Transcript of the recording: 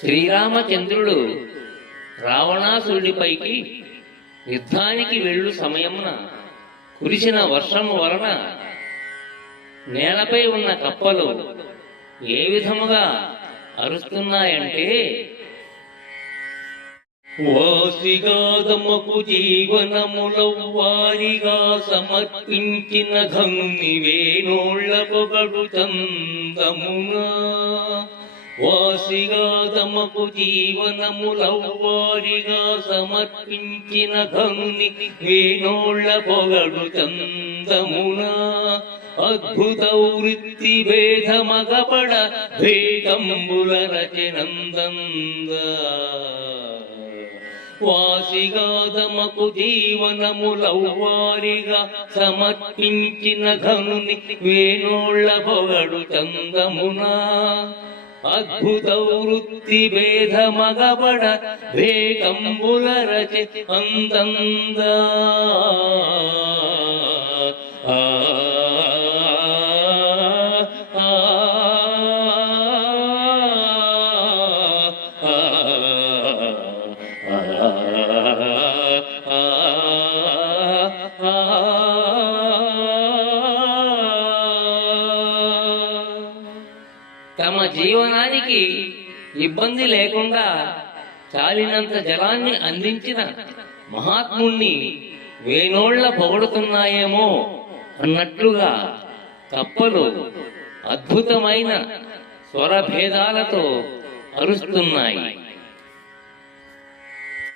శ్రీరామచంద్రుడు రావణాసురుడిపైకి యుద్ధానికి వెళ్ళు సమయమున కురిసిన వర్షము వలన నేలపై ఉన్న కప్పలు ఏ విధముగా అరుస్తున్నాయంటే, వాసిగాదమకు జీవనములవ్వారిగా సమర్పించిన ఘనుని వేణోళ్ళ పొగడు చందమునా. వాసిగాదమకు జీవనములవ్వారిగా సమర్పించిన ఘనుని వేణోళ్ళ పొగడు చందమునా. అద్భుత వృత్తి భేదమగపడ భేదంబుల రచనందంద. వాసిగాదమకు జీవనములవ్వారిగా సమర్పించిన ఘనుని వేణోళ్ళ పొగడు చందమునా. అద్భుత వృత్తి భేదమగపడ భేదంబుల రచ అందంద. తమ జీవనానికి ఇబ్బంది లేకుండా చాలినంత జలాన్ని అందించిన మహాత్ముణ్ణి వేణోళ్ల పొగడుతున్నాయేమో అన్నట్లుగా కప్పలు అద్భుతమైన స్వరభేదాలతో అరుస్తున్నాయి.